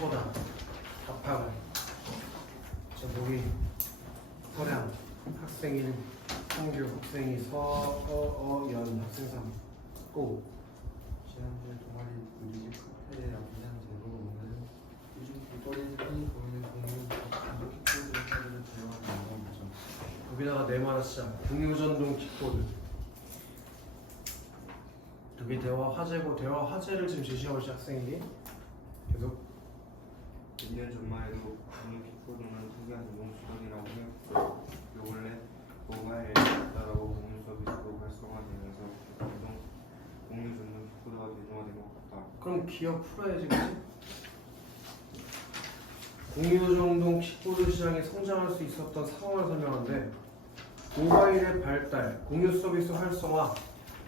초보다 답하고 자 보기 서량 학생 1 성규 학생 2 서어연 학생 3 고. 지난주에 동아리 우리 집 카페에 남기한 대로 오늘은 요즘 길거리에 흔히 보이는 공유 킥보드를 타기를 대화하는 거죠. 여기다가 네 말을 쓰자 공유 전동 킥보드 여기 대화 화제고 대화 화제를 지금 제시하고 있지 학생이 계속 1년 전만 해도 공유 킥보드는 특이한 운동 수단이라고 했고 요 원래 모바일에 따라고 공유 서비스도 활성화되면서 운동 공유 전동 킥보드가 대중화된 것 같다. 그럼 기업 풀어야지 그치? 공유전동 킥보드 시장이 성장할 수 있었던 상황을 설명하는데 모바일의 발달, 공유 서비스 활성화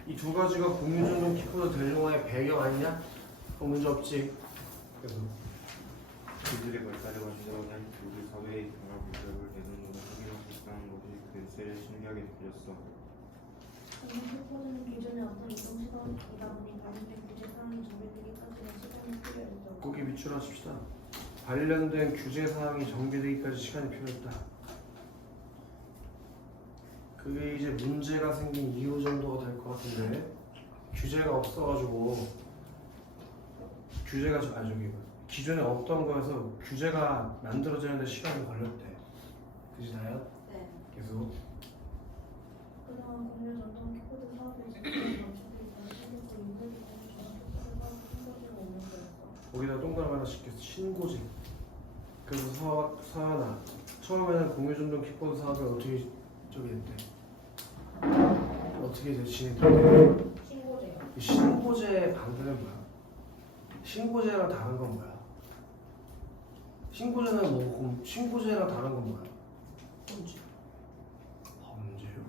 이 두 가지가 공유전동 킥보드 대중화의 배경 아니냐? 그럼 문제 없지 그래서 기술의 발달과 주장한 우리 사회의 변화 불법을 대중적으로 확인할 수 있다는 것이 글쎄를 신기하게 느껴졌어. 공유 킥보드는 기존의 어떤 이동 수단이다 보니 관련된 규제 사항이 정비되기까지는 시간이 필요했죠. 거기 밑줄하십시다 관련된 규제 사항이 정비되기까지 시간이 필요했다 그게 이제 문제가 생긴 이유 정도가 될 것 같은데 규제가 없어가지고 규제가 저- 아 저기 기존에 없던 거에서 규제가 만들어지는데 시간이 걸렸대 그지 나야? 네. 계속 그동안 공유 전동 사업에 있어서 공유 전동 사업을 신고지가 없는 거였어. 거기다 동그라미 하나 시켰어 신고지 그래서 서, 서연아 처음에는 공유 전동 킥보드 사업이 어떻게 저기 했대 어떻게 이제 진행됐대 신고제요. 이 신고제 반대는 뭐야? 신고제랑 다른 건 뭐야? 신고제는 뭐 그럼 신고제랑 다른 건 뭐야? 공주. 범죄요?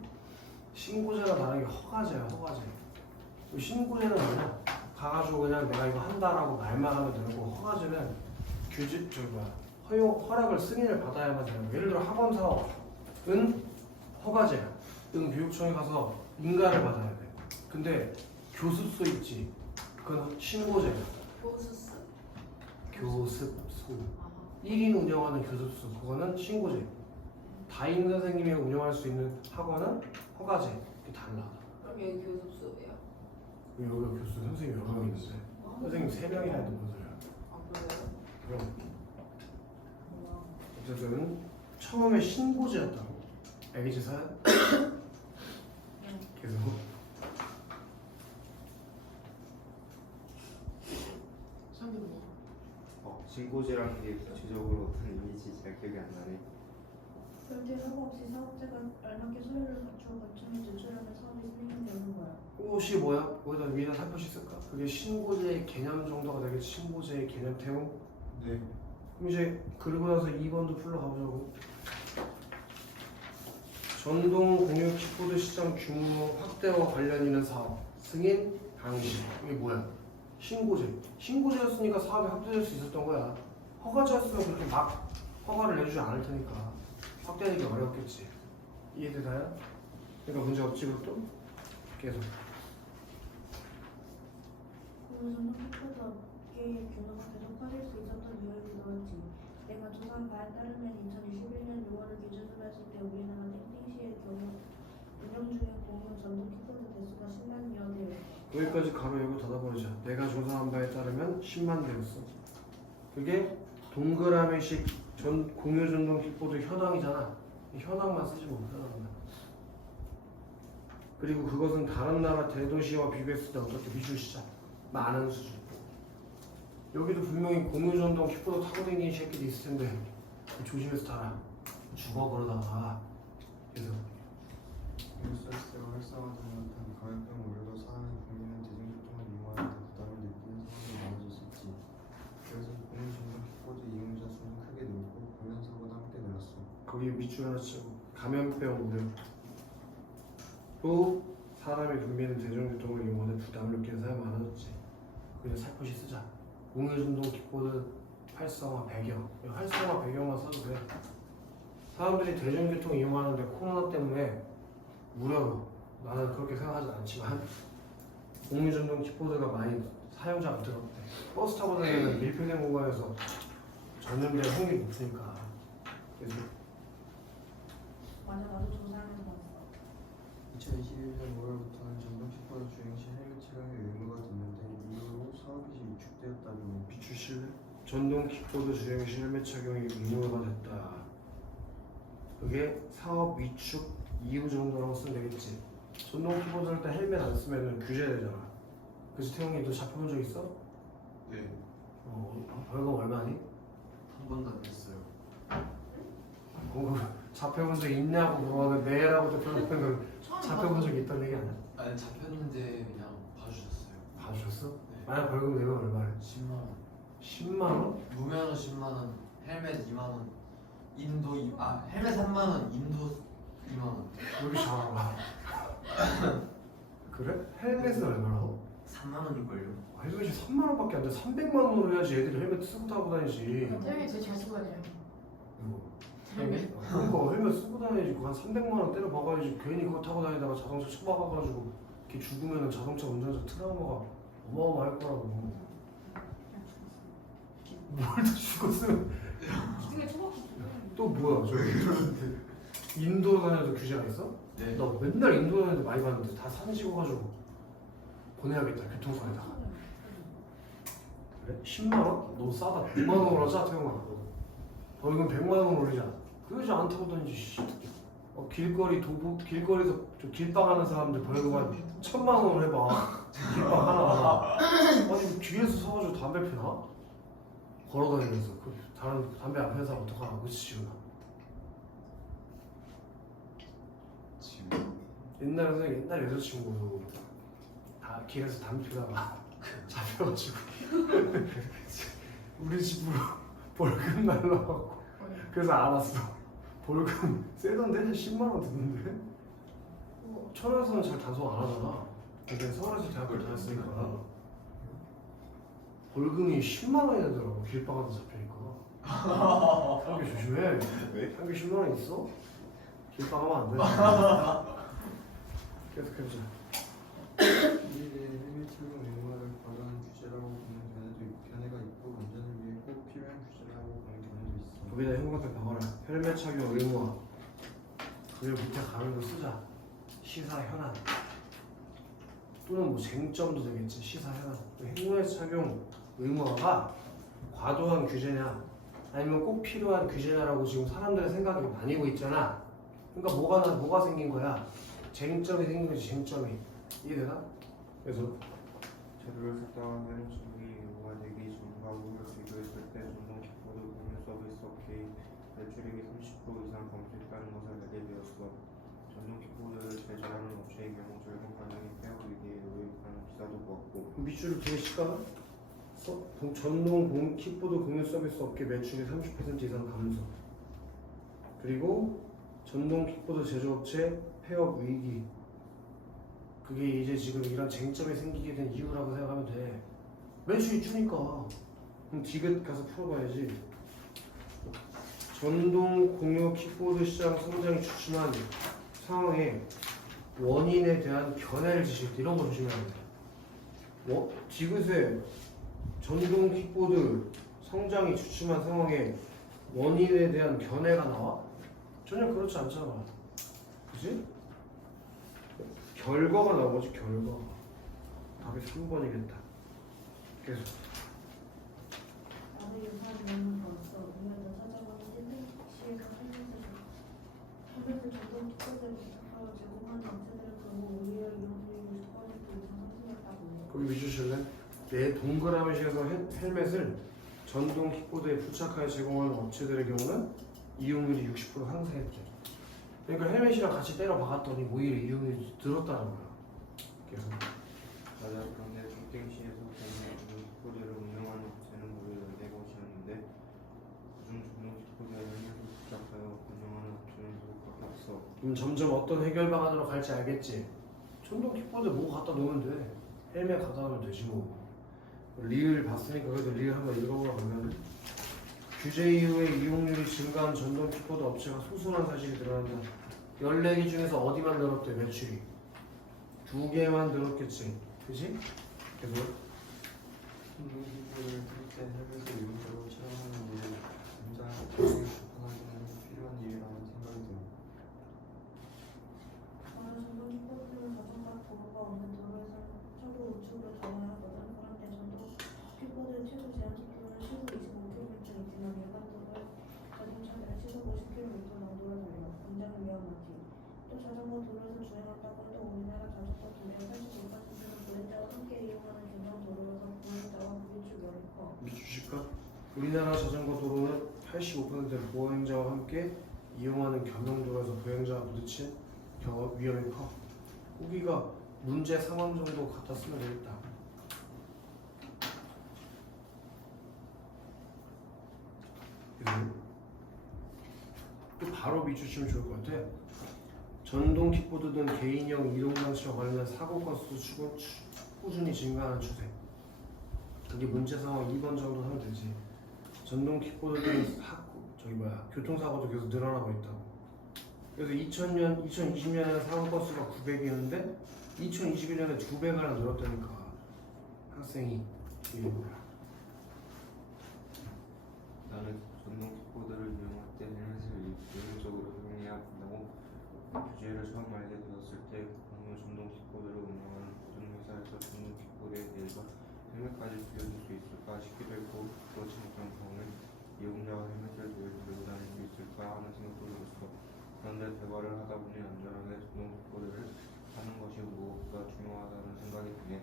신고제랑 다른 게 허가제야 허가제 이 신고제는 뭐냐? 가가지고 그냥 내가 이거 한다라고 말만 하면 되고 허가제는 규제 저기 뭐야 허용 허락을 승인을 받아야만 되는 거야 예를 들어 학원 사업은 허가제야 응 교육청에 가서 인가를 받아야 돼 근데 교습소 있지 그건 신고제야. 교습소 아하. 1인 운영하는 교습소 그거는 신고제 다인 선생님이 운영할 수 있는 학원은 허가제 이게 달라 그럼 여기 교습소예요? 여기가 교수 선생님 여러 명 있는데 선생님 세 명이나 있는 무슨 소리야 아 그래요? 그럼. 어쨌든 처음에 신고제였다고 알겠지 사연? 네. 계속 선생님. 어, 신고제라는 게 구체적으로 어떤 의미인지 잘 기억이 안 나네. 별도의 허가 없이 사업자가 알맞게 서류를 갖추어 거청에 제출하면 사업이 진행되는 거야. 꽃이 뭐야? 거기다 위에다 살포시 쓸까? 그게 신고제의 개념 정도가 되겠지 신고제의 개념 태움 네. 그럼 이제 그리고 나서 2번도 풀러 가보자고. 전동 공유 킥보드 시장 규모 확대와 관련 있는 사업 승인 강시 이게 뭐야? 신고제. 신고제였으니까 사업이 확대될 수 있었던 거야. 허가제였으면 그렇게 막 허가를 내주지 않을 테니까 확대하기 어렵겠지. 이해되나요? 그러니까 문제 없지 그것도? 계속. 전동 킥보드 업계의 규모가 계속 커질 수 있었던 이유를 들었지. 내가 조사한 바에 따르면 2021년 6월을 기준으로 했을 때 우리나라 땡땡시의 경우 운영 중인 공유 전동 킥보드 대수가 10만여 대였어. 여기까지 가로 열고 닫아버리자. 내가 조사한 바에 따르면 10만 대였어. 그게 동그라미식 전 공유 전동 킥보드 현황이잖아. 이 현황만 쓰지 뭐 현황만. 그리고 그것은 다른 나라 대도시와 비교했을 때 어떻게 시작 많은 수준. 여기도 분명히 공유 전동 킥보드 타고 다니는 새끼도 있을 텐데 조심해서 타라. 죽어 그러다가 그래서 뉴스가 활성화되는 가격병 올려도 사람이 국민은 대중교통을 이용하는데 부담을 느끼는 사람이 많아질 수 있지. 그래서 공유전동 킥보드 이용자 수는 크게 늘고 공연사고도 함께 늘었어. 거기 밑줄 하나 치고 감염병 우려 또 사람이 붐비는 대중교통을 이용하는 부담을 느끼는 사람이 많아졌지 그냥 살포시 쓰자 공유전동 킥보드 활성화 배경 이 활성화 배경만 써도 돼 사람들이 대중교통 이용하는데 코로나 때문에 우려로 나는 그렇게 생각하진 않지만 공유전동 킥보드가 많이 사용자가 들었대. 버스 타고 다니는 밀폐된 공간에서 전염될 확률이 높으니까. 그래서 맞아 나도 조사하면서 봤어 2021년 5월부터는 전동 킥보드 주행 시 헬멧 착용이 의무가 됐는데 이후로 사업이 위축되었다고 비추실래? 전동 킥보드 주행 시 헬멧 착용이 의무가 됐다. 그게 사업 위축 이후 정도라고 쓰면 되겠지. 전동 킥보드 할 때 헬멧 안 쓰면 규제되잖아. 그래서 태용이 너 잡혀본 적 있어? 네. 어, 벌금 얼마니? 한 번도 안 됐어요 어, 잡혀본 적 있냐고 물어봤는데 네라고 대표는 잡혀본 적 있다는 얘기 아니야? 아니 잡혔는데 그냥 봐주셨어요 봐주셨어? 네 만약 벌금 내면 얼마래? 10만 원 10만 원? 무면허 10만 원 헬멧 2만 원 인도 2, 아 헬멧 3만 원 인도 2만원 왜 이렇게 잘 알아? 그래? 헬멧은 얼마라고? 3만 원일걸요 헬멧이 3만 원밖에 안 돼. 300만 원으로 해야지 애들이 헬멧 쓰고 타고 다니지. 태영이 제일 잘 쓰고 다녀요. 이거. 헬멧. 그러니까 헬멧 쓰고 다니지. 그거 한 300만 원 때려 박아야지. 괜히 그거 타고 다니다가 자동차 쳐박아가지고 이렇게 죽으면 자동차 운전자 트라우마가 어마어마할 거라고. 뭘또 죽었으면 되게 초밥이 또 뭐야 저 인도 다녀도 규제가 있어? 네 나 맨날 인도 다니는데 많이 봤는데 다 사진 찍어가지고 보내야겠다 교통사에다가 그래? 10만 원? 너무 싸다 100만 원으로 하자 태용아 벌금 100만 원 올리자 그러지 안 타고 다니지 씨. 어, 길거리 도보 길거리에서 저 길빵 하는 사람들 벌금 한 천만 원을 해봐. 길빵 하나. 아니 뒤에서 서가지고 담배 피나? 걸어다니면서 그 다른 담배 안 피는 사람 어떡하나 그치 지훈아? 지금 옛날에 옛날 여자친구도 다 길에서 담배 피다가 잡혀가지고 우리 집으로 벌금 날라가고. 그래서 알았어 벌금 세던데? 한 10만 원 드는데? 천안에서는 잘 단속 안 하잖아. 근데 서울에서 대학교 다녔으니까. 벌금이 10만 원이 되더라고 길바가도 잡히니까. 한개 조심해. 왜? 한개 10만 원 있어? 길바가면 안돼. 계속 해보자 1일에 헬멧 착용 의무화를 과도한 규제라고 보는 견해도 있- 견해가 있고 운전을 위해 꼭 필요한 규제라고 보는 견해도 있어 거기다 형광펜 박아라 헬멧 착용 의무화 그리고 밑에 가면도 쓰자. 시사 현안. 또는 뭐 쟁점도 되겠지. 시사 현안. 헬멧 착용 의무화가 과도한 규제냐 아니면 꼭 필요한 규제냐라고 지금 사람들의 생각이 나뉘고 있잖아. 그러니까 뭐가 나 뭐가 생긴 거야? 쟁점이 생긴 거지 쟁점이. 이해되나? 그래서 제도를 헬멧 착용이 의무화 되기 전과 후를 비교했을 때 전동 킥보드 공유 서비스 업계의 매출액이 30% 이상 감소했다는 것을 알게 되었어. 전동 킥보드를 업체의 경우 절반 가능이 폐업 위기에 놓였다는 기사도 보았고 밑줄을 두 개씩가 전동 공 킥보드 공유 서비스 업계 매출이 30% 이상 감소. 그리고 전동 킥보드 제조업체 폐업 위기. 그게 이제 지금 이런 쟁점이 생기게 된 이유라고 생각하면 돼. 매출이 추니까. 그럼 디귿 가서 풀어봐야지. 전동 공유 킥보드 시장 성장이 주춤한 상황에 원인에 대한 견해를 지실 때 이런 거 조심해야 돼. 뭐 디귿에 전동 킥보드 성장이 주춤한 상황에 원인에 대한 견해가 나와? 전혀 그렇지 않잖아. 그지? 결과가 나오지 결과. 답이 3번이겠다. 계속. 나도 유사한 내용을 봤어 찾아가는 샌드위치에서 헬멧을 헬멧을 전동 킥보드에 부착하여 제공하는 업체들의 경우 오히려 이용률이 60% 이상 거기 비주실래? 내 동그라미 식에서 헬- 헬멧을 전동 킥보드에 부착하여 제공하는 업체들의 경우는 이용률이 60% 상승했대. 그러니까 헬멧이랑 같이 때려 박았더니 오히려 이용률이 늘었다는 거야. 그래서 맞아 그런데 보면 전동 킥보드를 운영하는 업체는 모두 네 곳이었는데 그중 전동 킥보드에 헬멧을 부착하여 운영하는 업체는 수밖에 없어. 그럼 점점 어떤 해결 방안으로 갈지 알겠지? 전동 킥보드 뭐 갖다 놓으면 돼. 헬멧 놓으면 되지 뭐. 리을 봤으니까 그래도 리을 한번 읽어보라 그러면 규제 이후에 이용률이 증가한 전동 킥보드 업체가 소수란 사실이 드러난다. 14개 중에서 어디만 늘었대 매출이? 두 개만 들었겠지. 그지? 그래서 운동기구를 뜰때 헬멧을 이용자로 촬영하는 일은 굉장히 불편하기는 필요한 일이라는 생각이 듭니다. 저는 전동 킥보드는 자전거 도로가 없는 도로에서 차고 우측으로 전환하거든. 그런데 전동 킥보드의 최고 제한 속도는 시속 25km 있지만 일반적으로 자동차는 시속 50km 정도를 달려 굉장히 위험하지. 또 자전거 도로에서 주행한다고 해도 우리나라 자전거 도로의 85%는 보행자와 함께 이용하는 균형 도로라서 보행자와 부딪히기 어렵고 주실까? 우리나라 자전거 도로는 85%의 보행자와 함께 이용하는 겸용도로에서 보행자와 부딪힌 겨- 위험이 커. 후기가 문제 상황 정도 쓰면 되겠다. 또 바로 비추시면 좋을 것 같아. 전동 킥보드 등 개인형 이동 장치와 관련된 사고 건수 추- 추- 꾸준히 증가하는 추세. 그게 문제 상황 2번 정도 하면 되지. 전동 킥보드들이 사고 저기 뭐야 교통사고도 계속 늘어나고 있다고. 그래서 2000년, 2020년에는 사고 건수가 900이었는데 2021년에 두 배가 늘었다니까 학생이 뭐야? 나는 전동 킥보드를 이용할 때 헬멧을 의무적으로 사용해야 한다고 규제를 처음 알게 되었을 때 어느 전동 킥보드를 운영하는 모든 회사에서 전동 킥보드에 대해서 헬멧까지 빌려줄 수 있을까 싶기도 했고 그렇지 못한 경우는 이용자가 헬멧을 왜 들고 다닐 수 있을까 하는 생각도 들었어 그런데 대화를 하다 보니 안전하게 전동 킥보드를 타는 것이 무엇보다 중요하다는 생각이 드네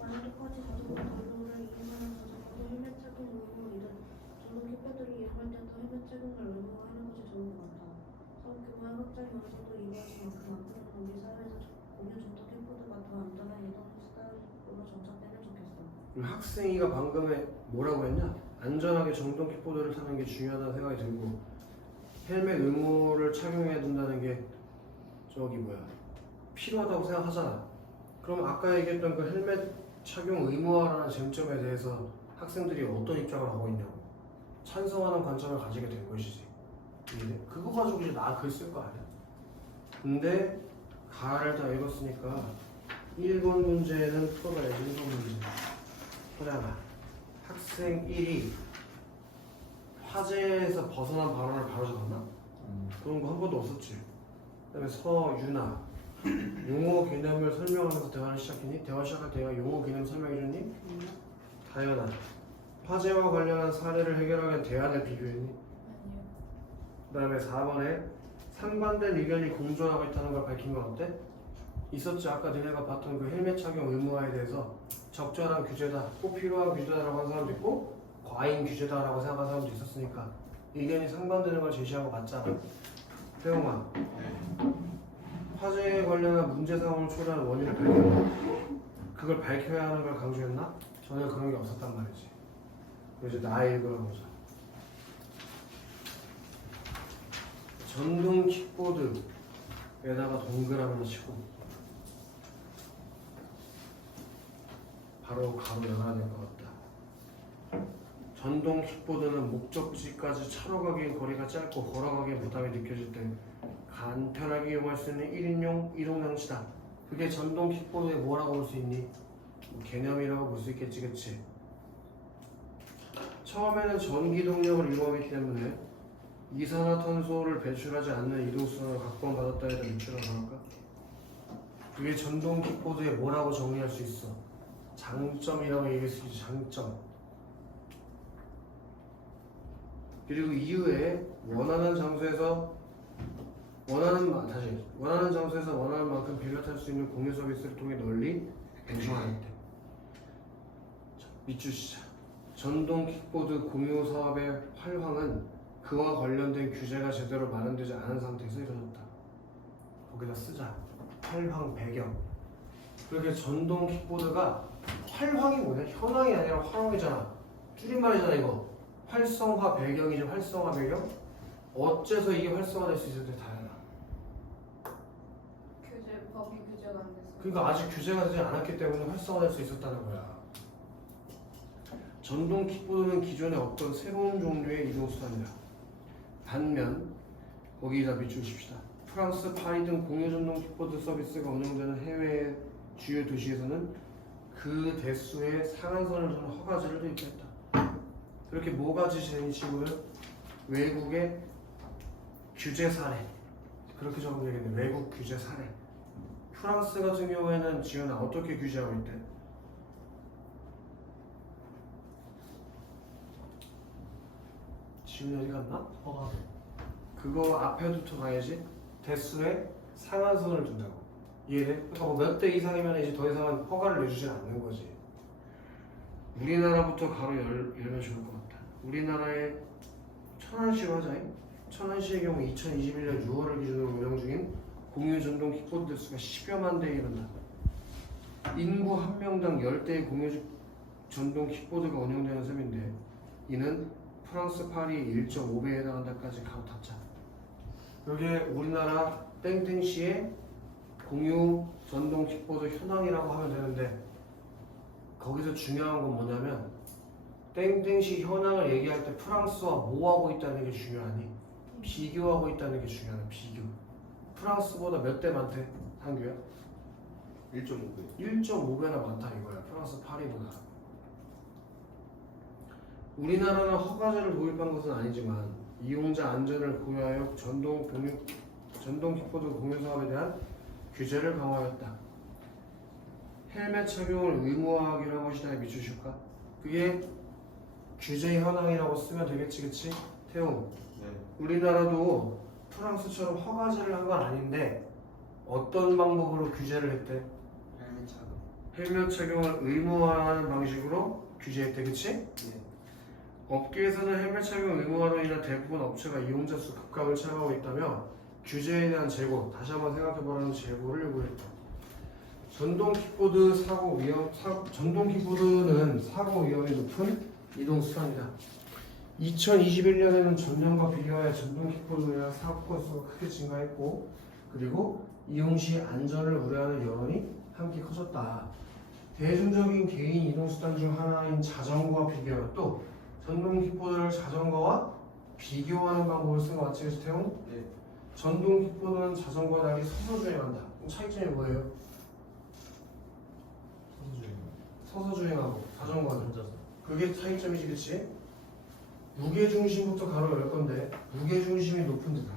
만약 똑같이 자전거 도로를 이용하는 자전거도 헬멧 착용 의무이든 전동 킥보드를 이용할 때도 헬멧 착용을 의무화하는 것이 좋은 것 같아. 사업 규모와 확장 연소도 이루어진 만큼 우리 사회에서 공유 전동 킥보드가 더 안전한 이동 수단으로 정착되면 좋겠어. 그리고 학생이가 방금에 뭐라고 했냐? 안전하게 전동 킥보드를 타는 게 중요하다는 생각이 들고 헬멧 의무를 착용해야 된다는 게 저기 뭐야 필요하다고 생각하잖아. 그럼 아까 얘기했던 그 헬멧 착용 의무화라는 쟁점에 대해서 학생들이 어떤 입장을 하고 있냐고 찬성하는 관점을 가지게 된 것이지. 그거 가지고 이제 나 글 쓸 거 아니야? 근데 가를 다 읽었으니까 1번 문제는 풀어봐야지 1번 문제. 보자마 학생 1이 화제에서 벗어난 발언을 바로 잡았나? 그런 거 한 번도 없었지. 그다음에 서유나 용어 개념을 설명하면서 대화를 시작했니? 대화 시작할 때 용어 개념 설명해줬니? 다현아 화제와 관련한 사례를 해결하기 위한 대안을 비교했니? 아니요. 그다음에 4번에 상반된 의견이 공존하고 있다는 걸 밝힌 건 어때? 있었지 아까 너네가 봤던 그 헬멧 착용 의무화에 대해서 적절한 규제다, 꼭 필요한 규제다라고 하는 사람도 있고 과잉 규제다라고 생각하는 사람도 있었으니까 의견이 상반되는 걸 제시한 거 맞잖아. 태용아, 화재에 관련한 문제 상황을 초래하는 원인을 밝혀. 그걸 밝혀야 하는 걸 강조했나? 전혀 그런 게 없었단 말이지. 그래서 나의 읽으러 보자. 전동 킥보드에다가 동그라미를 치고 바로 가로 연화될 것 같다. 전동 킥보드는 목적지까지 차로 가기엔 거리가 짧고 걸어가기엔 부담이 느껴질 때 간편하게 이용할 수 있는 1인용 이동 장치다. 그게 전동 킥보드에 뭐라고 볼 수 있니? 뭐 개념이라고 볼 수 있겠지, 그치? 처음에는 전기 동력을 이용하기 때문에 이산화탄소를 배출하지 않는 이동수단을 각본받았다 해도 유출을 할까? 그게 전동 킥보드에 뭐라고 정리할 수 있어? 장점이라고 얘기할 수 있지 장점 그리고 이후에 원하는 장소에서 원하는 마- 다시 원하는 장소에서 원하는 만큼 빌려 탈 수 있는 공유 서비스를 통해 널리 배정하겠대 밑줄 시작 전동 킥보드 공유 사업의 활황은 그와 관련된 규제가 제대로 마련되지 않은 상태에서 이루어졌다. 거기다 쓰자. 활황 배경. 그렇게 전동 킥보드가 활황이 뭐냐? 현황이 아니라 활황이잖아. 줄임말이잖아 이거. 활성화 배경이지 활성화 배경. 어째서 이게 활성화될 수 있을지 다양하. 규제 법이 규제가 안 돼서. 그러니까 아직 규제가 되지 않았기 때문에 활성화될 수 있었다는 거야. 전동 킥보드는 기존의 어떤 새로운 종류의 이동 수단이다. 반면 거기다 칩시다. 프랑스, 파리 등 공유 전동 킥보드 서비스가 운영되는 해외 주요 도시에서는 그 대수의 상한선을 두는 허가제를 도입했다. 그렇게 뭐가 친구들? 외국의 규제 사례. 그렇게 적으면 되겠네. 외국 규제 사례. 프랑스 같은 경우에는 지연아 어떻게 규제하고 있대? 지훈이 어디 갔나? 허가제. 그거 앞에부터 가야지 대수의 상한선을 둔다고 이해돼? 그러니까 몇대 이상이면 이제 더 이상은 허가를 내주지 않는 거지. 우리나라부터 가로 열, 열면 좋을 것 같다 우리나라의 천안시로 하자잉 천안시의 경우 2021년 6월을 기준으로 운영 중인 공유 전동 킥보드 대수가 10여만 대에 이른다. 인구 한 명당 10대의 공유 전동 킥보드가 운영되는 셈인데 이는 프랑스 파리 1.5배에 해당한다까지 가로 닫자 여기에 우리나라 땡땡시의 공유 전동 킥보드 현황이라고 하면 되는데 거기서 중요한 건 뭐냐면 땡땡시 현황을 얘기할 때 프랑스와 뭐 하고 있다는 게 중요하니? 비교하고 있다는 게 중요하네 비교 프랑스보다 몇 대 많대? 한규야? 1.5배 1.5배나 많다 이거야 프랑스 파리보다 우리나라는 허가제를 도입한 것은 아니지만 이용자 안전을 고려하여 전동 공유 전동 킥보드 공유 사업에 대한 규제를 강화했다. 헬멧 착용을 의무화하기로 한 것이다에 미추실까? 그게 규제 현황이라고 쓰면 되겠지, 그치? 태용. 네. 우리나라도 프랑스처럼 허가제를 한 건 아닌데 어떤 방법으로 규제를 했대? 헬멧 착용. 헬멧 착용을 의무화하는 방식으로 규제했대, 그치? 네. 업계에서는 헬멧 착용 의무화로 인한 대부분 업체가 이용자 수 급감을 체감하고 있다며 규제에 대한 재고, 다시 한번 생각해보라는 재고를 요구했다. 전동 킥보드 사고 위험, 사, 전동 킥보드는 사고 위험이 높은 이동 수단이다. 2021년에는 전년과 비교하여 전동 킥보드에 대한 사고 건수가 크게 증가했고, 그리고 이용 시 안전을 우려하는 여론이 함께 커졌다. 대중적인 개인 이동 수단 중 하나인 자전거와 비교하여 또 전동 킥보드를 자전거와 비교하는 방법을 쓴 것 같지, 태용? 네. 전동 킥보드는 자전거와 달리 서서 주행한다. 그럼 차이점이 뭐예요? 선수주행. 서서 주행하고 자전거는 혼자서. 그게 차이점이지, 그치? 무게 중심부터 가로 열 건데 무게 중심이 높은 데다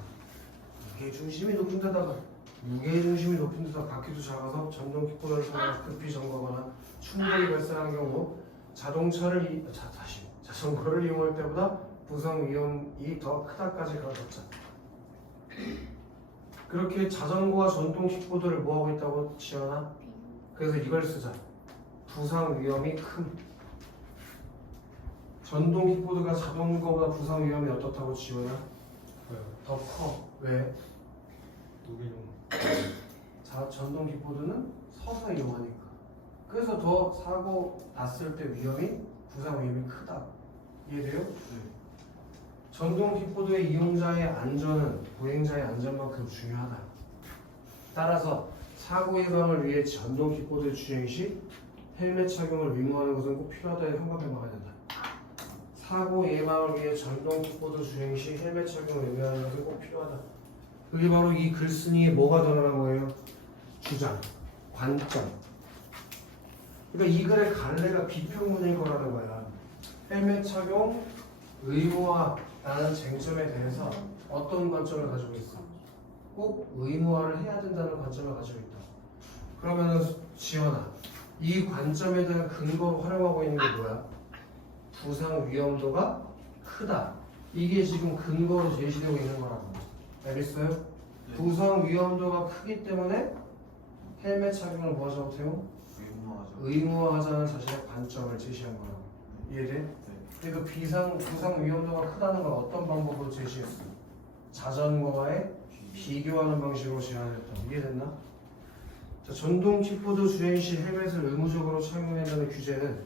무게 중심이 높은 데다가 무게 중심이 높은 데다 바퀴도 작아서 전동 킥보드를 타다가 급히 점거하거나 충돌이 발생한 경우 자동차를 이, 자, 다시 자전거를 이용할 때보다 부상 위험이 더 크다까지 가졌자 그렇게 자전거와 전동 킥보드를 뭐하고 있다고 지어나? 그래서 이걸 쓰자 부상 위험이 큰 전동 킥보드가 자전거보다 부상 위험이 어떻다고 지어나? 더 커. 왜? 무게중. 자, 전동 킥보드는 서서 이용하니까. 그래서 더 사고 났을 때 위험이 부상 위험이 크다. 이해돼요? 전동 킥보드의 이용자의 안전은 보행자의 안전만큼 중요하다. 따라서 사고 예방을 위해 전동 킥보드 주행 시 헬멧 착용을 의무화하는 것은 꼭 필요하다에 생각해 막아야 된다. 사고 예방을 위해 전동 킥보드 주행 시 헬멧 착용을 의무화하는 것은 꼭 필요하다. 그게 바로 이 글쓴이에 뭐가 드러난 거예요? 주장, 관점. 그러니까 이 글의 갈래가 비평문일 거라는 거야. 헬멧 착용 의무화 라는 쟁점에 대해서 어떤 관점을 가지고 있어? 꼭 의무화를 해야 된다는 관점을 가지고 있다. 그러면은 지연아, 이 관점에 대한 근거로 활용하고 있는 게 뭐야? 부상 위험도가 크다. 이게 지금 근거로 제시되고 있는 거라고. 알겠어요? 네. 부상 위험도가 크기 때문에 헬멧 착용을 뭐 하자고 태용? 의무화하자는 자신의 관점을 제시한 거라고. 이해돼? 네. 그러니까 비상 부상 위험도가 크다는 걸 어떤 방법으로 제시했어? 자전거와의 비교하는 방식으로 제안했다. 이해됐나? 자, 전동 킥보드 주행 시 헬멧을 의무적으로 착용해야 되는 규제는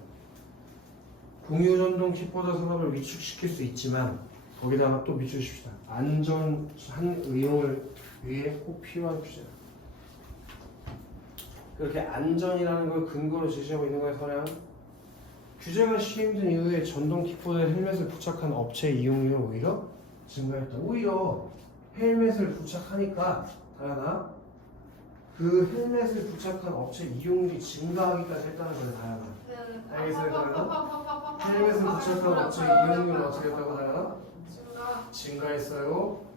공유 전동 킥보드 산업을 위축시킬 수 있지만 거기다가 또 밑주십시다. 안전한 의용을 위해 꼭 필요한 규제다. 그렇게 안전이라는 걸 근거로 제시하고 있는 거예요, 서량. 규제가 시행된 이후에 전동 킥보드에 헬멧을 부착한 업체 이용률은 오히려 증가했다. 오히려 헬멧을 부착하니까 다현아 그 헬멧을 부착한 업체 이용률이 증가하기까지 했다는 거야 다현아 알겠어요, 다현아? 헬멧을 부착한 업체 이용률은 어떻게 했다고? 증가. 증가했어요.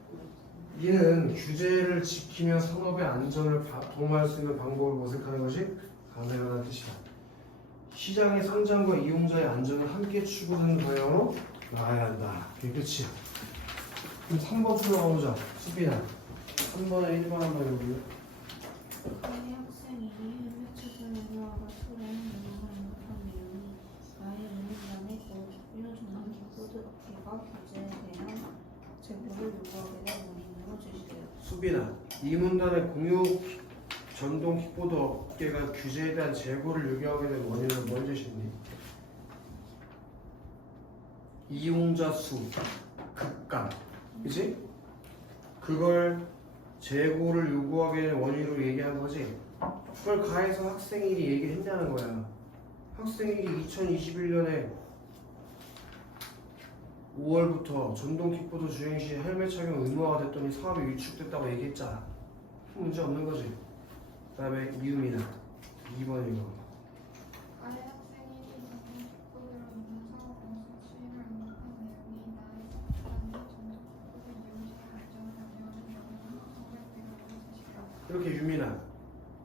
이는 규제를 지키며 산업의 안전을 바- 도모할 수 있는 방법을 모색하는 것이 가능하다는 뜻이다. 시장의 성장과 이용자의 안전을 함께 추구하는 방향으로 나아야 한다. 그게 끝이야. 그럼 3번 풀어보자. 수빈아. 3번에 1번 한번? 아이 학생이 내용이 나의 이런 대한 제보를 요구하게 된 원인으로 제시되었다. 수빈아. 이 문단의 공유 전동 킥보드 업계가 규제에 대한 제고를 요구하게 된 원인은 뭘 제시했니? 이용자 수, 급감, 그지? 그걸 재고를 요구하게 된 원인으로 얘기한 거지. 그걸 가해서 학생일이 얘기했냐는 거야. 학생일이 2021년에 5월부터 전동 킥보드 주행 시 헬멧 착용 의무화가 됐더니 사업이 위축됐다고 얘기했잖아. 문제 없는 거지. 그다음에 이음이나 2번 이거. 아래 학생이 전공 기법으로 있는 사업 공수 수행을 언급한 내용이 나의 단위 전공 기법을 이용시켜 안전을 담보하는 경우는 성별대로 제시다. 이렇게 유민아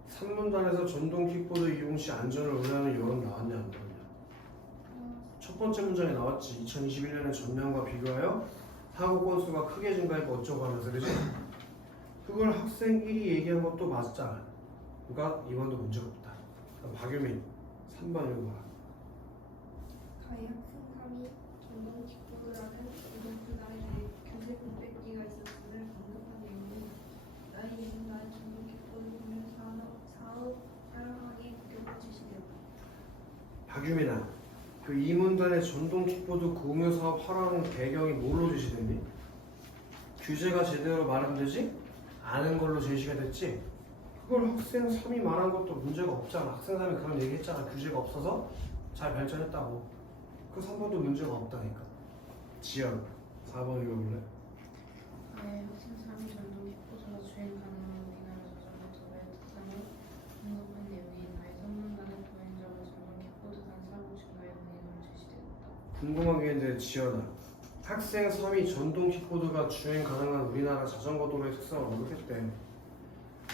3문단에서 전동 킥보드 이용 시 안전을 의뢰하는 요원 나왔냐 안 나왔냐? 첫 번째 문장에 나왔지. 2021년에 전년과 비교하여 사고 건수가 크게 증가했고 어쩌고 하면서 그지? 그걸 학생 1이 얘기한 것도 맞잖아. 그러니까 이번도 문제가 없다. 그럼 박유민 3번 읽어봐. 가해 학생 3이 전동 킥보드라는 이동수단에 대해 교재 공백기가 있었음을 언급한 내용은 나의 예능과의 전동 킥보드 공유 산업, 사업 활용하기 국교로 제시되었다. 박유민아 그 이문단의 전동 킥보드 공유 사업 활용하는 배경이 뭘로 제시됐니? 규제가 제대로 마련되지? 않은 걸로 제시가 됐지? 그걸 학생 3이 말한 것도 문제가 없잖아. 학생 3이 그런 얘기 했잖아. 규제가 없어서 잘 발전했다고. 그 3번도 문제가 없다니까. 지연 4번 읽어볼래? 아예 학생 3이 전동 킥보드가 주행 가능한 우리나라 자전거 도로의 특성을 언급한 내용이 나의 선문단의 보행자와 전동 킥보드 간 사고 증가의 원인으로 제시되었다. 궁금한 게 있는데 지연아. 학생 3이 전동 킥보드가 주행 가능한 우리나라 자전거 도로의 특성을 언급했대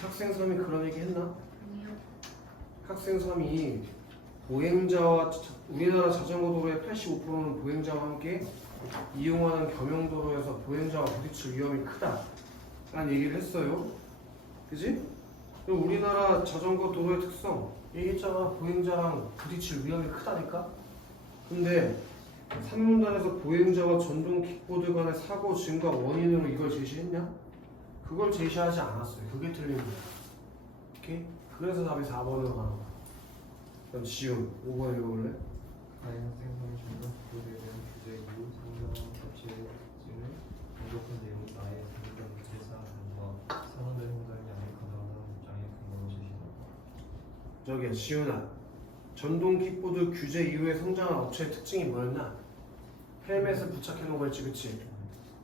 학생 3이 그런 얘기 했나? 아니요. 학생 3이 보행자와 자- 우리나라 자전거 도로의 85%는 보행자와 함께 이용하는 겸용도로에서 보행자와 부딪힐 위험이 크다 라는 얘기를 했어요 그지? 그럼 우리나라 자전거 도로의 특성 얘기했잖아 보행자랑 부딪힐 위험이 크다니까 근데 산문단에서 보행자와 전동 킥보드 간의 사고 증가 원인으로 이걸 제시했냐? 그걸 제시하지 않았어요 그게 틀린 거야 오케이? 그래서 답이 4번으로 가는 거야 그럼 지금 5번 읽어볼래? 3이 전동 킥보드에 대한 규제 이후 상정한 업체 특징을 언급한 내용은 나의 단과 산업의 성장이 아닌 가능하다는 입장에 근거로 제시된다. 저기 지훈아 전동 킥보드 규제 이후에 성장한 업체의 특징이 뭐였나? 헬멧을 부착해 놓은 거였지 그치?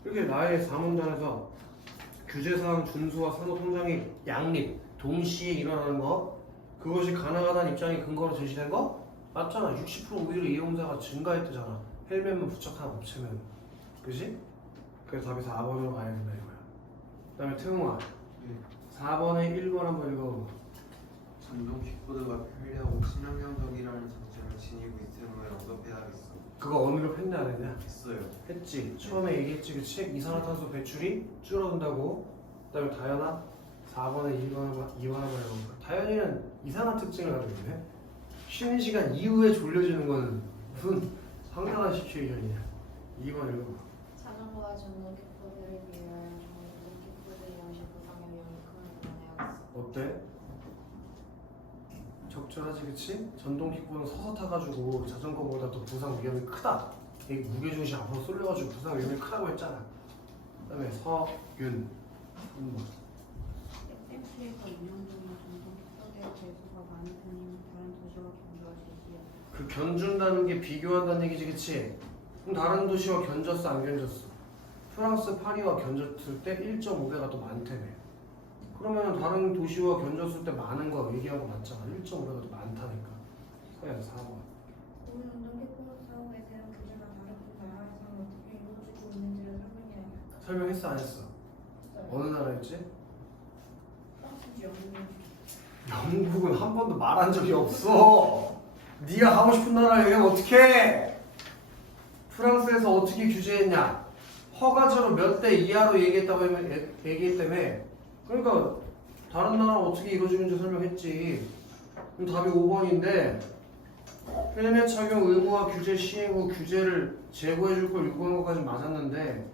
이렇게 나의 사문단에서 규제사항 준수와 산업 성장이 양립 동시에 일어나는 거 그것이 가능하다는 입장이 근거로 제시된 거? 맞잖아 60% 오히려 이용자가 증가했대잖아 헬멧만 부착한 업체면 그지? 그래서 답이 4번으로 가야 된다 이거야 그 다음에 태웅아 4번에 1번 한번 읽어봐 전동 킥보드가 편리하고 친환경적이라는 장점을 지니고 있음을 언급해야겠어. 그거 언급을 했냐 안 했냐? 했어요. 했지. 처음에 얘기했지, 그치? 이산화탄소 배출이 줄어든다고. 그다음에 다현아 4번에 2번 2번 한번 해볼까? 다현이는 이상한 특징을 가지고 있네. 쉬는 시간 이후에 졸려지는 거는 무슨 황당한 시츄에이션이냐? 2번 읽어봐. 자전거와 전동 킥보드를 비교하여 전동 시 부상의 위험이 큼을 드러내야겠어. 어때? 적절하지, 그치? 전동 킥보드는 서서 타가지고 자전거보다 더 부상 위험이 크다. 이 무게중심 앞으로 쏠려가지고 부상 위험이 크다고 했잖아. 그 다음에 서윤 3번. FMC가 운영 중인 전동 킥보드의 대수가 많은 편인 다른 도시와 경주가 제시되었다. 그 견준다는 게 비교한다는 얘기지 그치? 그럼 다른 도시와 견졌어 안 견졌어? 프랑스 파리와 견졌을 때 1.5배가 더 많다며. 그러면 다른 도시와 견졌을 때 많은 거 얘기한 거 맞잖아. 1.5배가 더 많다니까. 서양 4번. 오늘 전동킥보드 사고에 대한 규제가 다른 나라에서는 어떻게 이루어지고 있는지를 설명해야겠다. 설명했어 안 했어? 어느 나라였지? 프랑스지 영국. 영국은 한 번도 말한 적이 없어. 네가 가고 싶은 나라 얘기하면 어떡해? 프랑스에서 어떻게 규제했냐? 허가제로 몇 대 이하로 얘기했다고 하면 예- 얘기했다며. 그러니까 다른 나라 어떻게 이루어지는지 설명했지. 그럼 답이 5번인데 헬멧 착용 의무화 규제 시행 후 규제를 제고해 줄 걸 요구한 것까지 맞았는데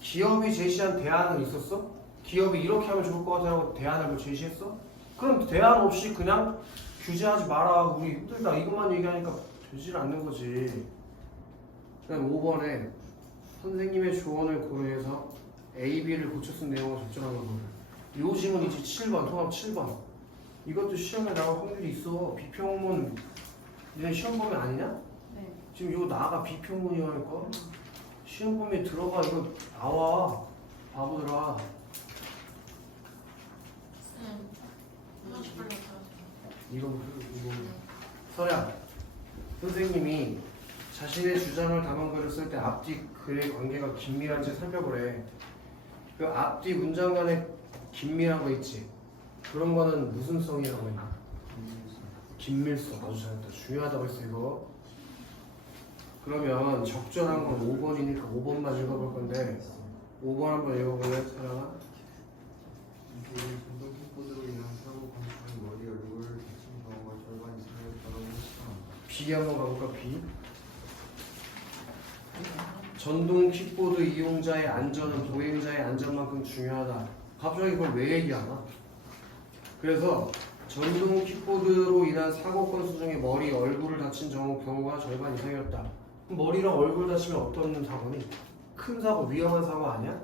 기업이 제시한 대안은 있었어? 기업이 이렇게 하면 좋을 것 같아라고 대안을 뭐 제시했어? 그럼 대안 없이 그냥 규제하지 마라 우리 힘들다 이것만 얘기하니까 되질 않는 거지 그다음 5번에 선생님의 조언을 고려해서 A, B를 쓴 내용을 적절한 거를 요즘은 이제 7번 통합 7번 이것도 시험에 나올 확률이 있어 비평문 니네 시험 보면 아니냐? 네. 지금 이거 나가 비평문이라니까 시험 보면 들어가 이거 나와 바보들아 쌤, 하나씩 빨리 갔다 이거 이거 설야 선생님이 자신의 주장을 담은 글을 쓸 때 앞뒤 글의 관계가 긴밀한지 살펴보래. 그 앞뒤 문장 간의 긴밀한 거 있지. 그런 거는 무슨 성이라고 했나? 긴밀성 아주 잘했다. 중요하다고 했어 이거. 그러면 적절한 건 5번이니까 5번만 읽어볼 건데 5번 한번 읽어볼래 사랑아? 이게 전동 킥보드로 인한 사고 방식은 머리 얼굴 다친 경우가 절반 이상을 다루고 싶다. B 한번 가볼까 B 전동 킥보드 이용자의 안전은 보행자의 안전만큼 중요하다 갑자기 그걸 왜 얘기하나 그래서 전동 킥보드로 인한 사고 건수 중에 머리, 얼굴을 다친 경우 경우가 절반 이상이었다 머리랑 얼굴 다치면 어떤 사고니? 큰 사고, 위험한 사고 아니야?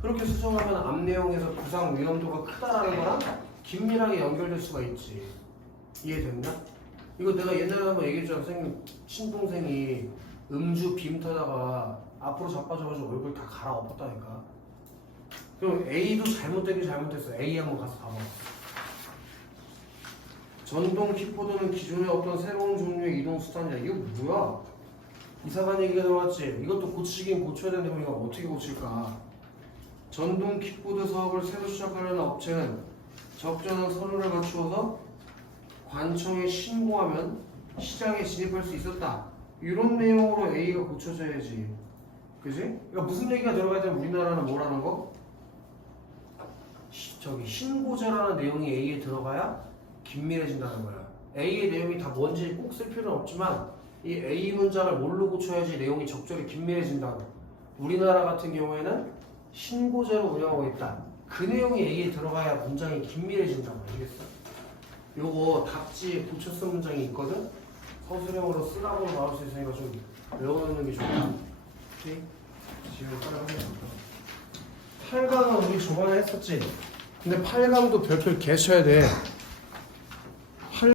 그렇게 수정하면 앞 내용에서 부상 위험도가 크다라는 거랑 긴밀하게 연결될 수가 있지 이해됐나? 이거 내가 옛날에 한번 얘기했잖아 선생님 친동생이 음주 빔 타다가 앞으로 자빠져가지고 얼굴 다 갈아엎었다니까 그럼 A도 잘못되긴 잘못했어 A 한번 가서 봐봐 전동 킥보드는 기존에 없던 새로운 종류의 이동 수단이야 이거 뭐야 이상한 얘기가 들어왔지 이것도 고치긴 고쳐야 되는데 이거 어떻게 고칠까 전동 킥보드 사업을 새로 시작하려는 업체는 적절한 서류를 갖추어서 관청에 신고하면 시장에 진입할 수 있었다. 이런 내용으로 A가 고쳐져야지. 그지? 그러니까 무슨 얘기가 들어가야 되면 우리나라는 뭐라는 거? 시- 저기 신고자라는 내용이 A에 들어가야 긴밀해진다는 거야. A의 내용이 다 뭔지 꼭 쓸 필요는 없지만 이 A 문장을 뭘로 고쳐야지 내용이 적절히 긴밀해진다고. 우리나라 같은 경우에는 신고자로 운영하고 있다. 그 내용이 A에 들어가야 문장이 긴밀해진다고. 알겠어? 요거 답지에 쓴 문장이 있거든? 서술형으로 쓰라고 나올 수 있으니까 좀 외워놓는 게 좋다. 오케이? 지금 좋다. 8강은 우리 저번에 했었지? 근데 8강도 별표 개쳐야 돼.